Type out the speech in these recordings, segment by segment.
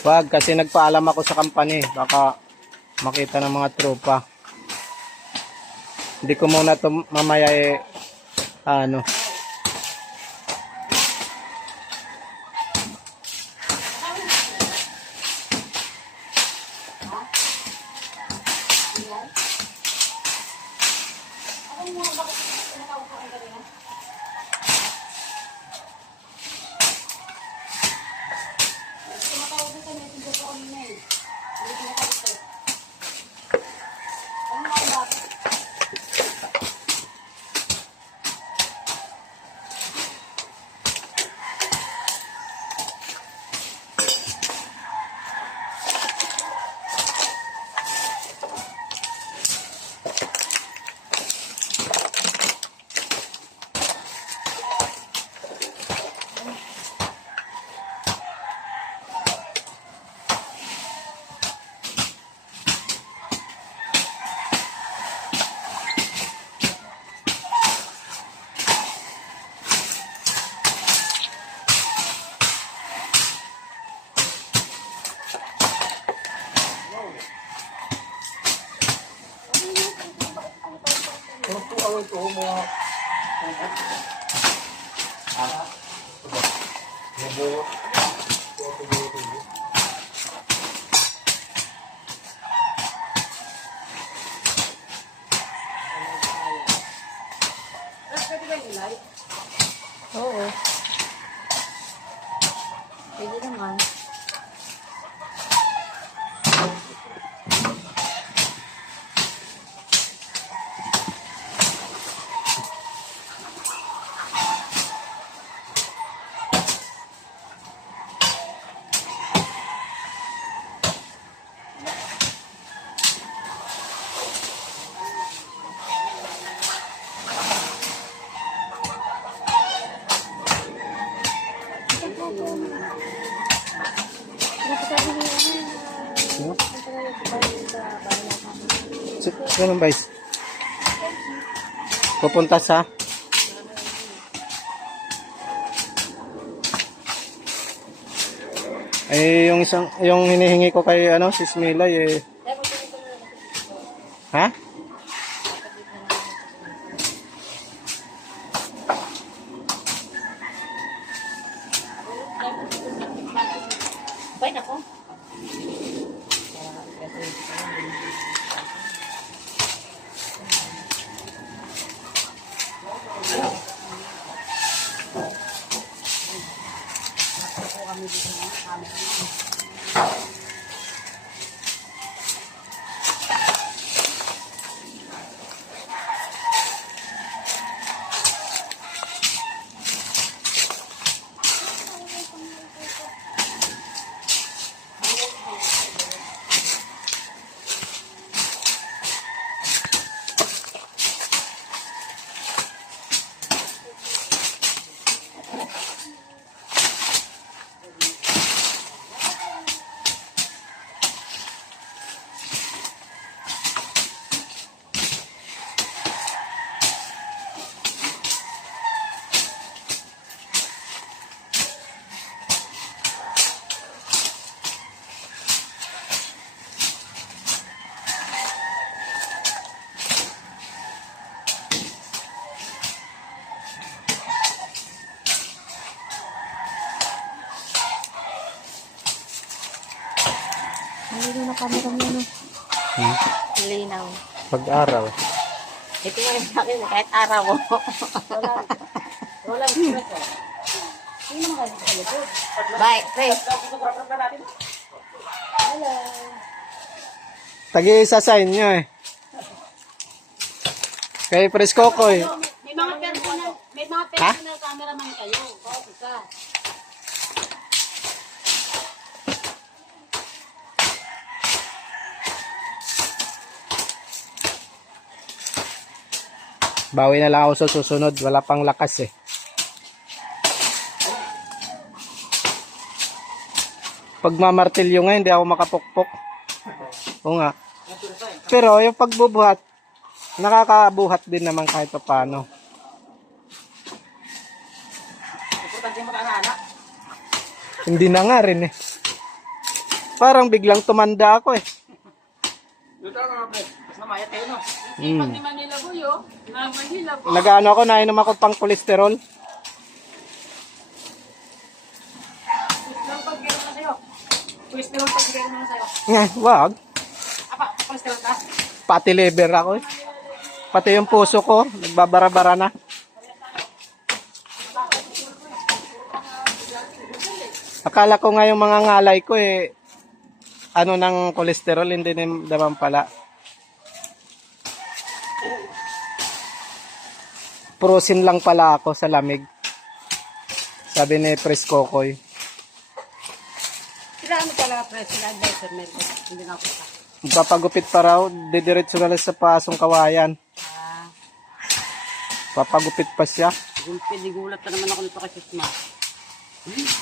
Wag, kasi nagpaalam ako sa company. Baka makita ng mga tropa. Hindi ko muna to mamaya ano. Oo. Pwede naman. Ganun ba? Pupunta sa yung hinihingi ko kay si Smilay ha? Bye na ko. Malinaw na camera mo, no? Malinaw. Pag-araw. Ito nga yung sa akin, kahit araw. Wala stress, oh. Hindi naman kasi sa likod. Bye, Chris. Hello. Tagi-isa sa inyo Kay Pres Kokoy. May mga personal cameraman kayo. Oo, isa. Bawi na lang ako sa susunod. Wala pang lakas Pag mamartilyo nga, hindi ako makapukpok. Oo nga. Pero yung pagbubuhat, nakakabuhat din naman kahit pa paano. Hindi na nga rin Parang biglang tumanda ako eh. Dito nga, pre. Mas namayat kayo, no? Pag ni Manila Boy, oh. Na Manila Boy. Nagaano ako, nainom ako pang kolesterol. Cholesterol pag gano'n na sa'yo. Cholesterol pag gano'n na sa'yo. Wag. Apa, cholesterol ka? Pati liver ako eh. Pati yung puso ko, nagbabara-bara na. Akala ko nga yung mga ngalay ko eh, ano ng kolesterol, hindi naman pala. Prosin lang pala ako sa lamig. Sabi ni Pres Kokoy. Sila ano pala, pre? Sila advisor, meron. Hindi na ako pa. Papagupit pa raw, didiretso na lang sa pasong kawayan. Papagupit pa siya. Gulat na naman ako nito kay Sisma.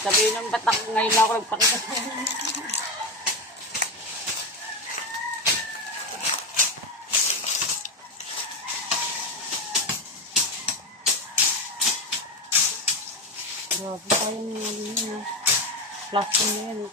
Sabihin ng batak, ngayon na ako nagpakita. Grabe tayo ng plastic na yan.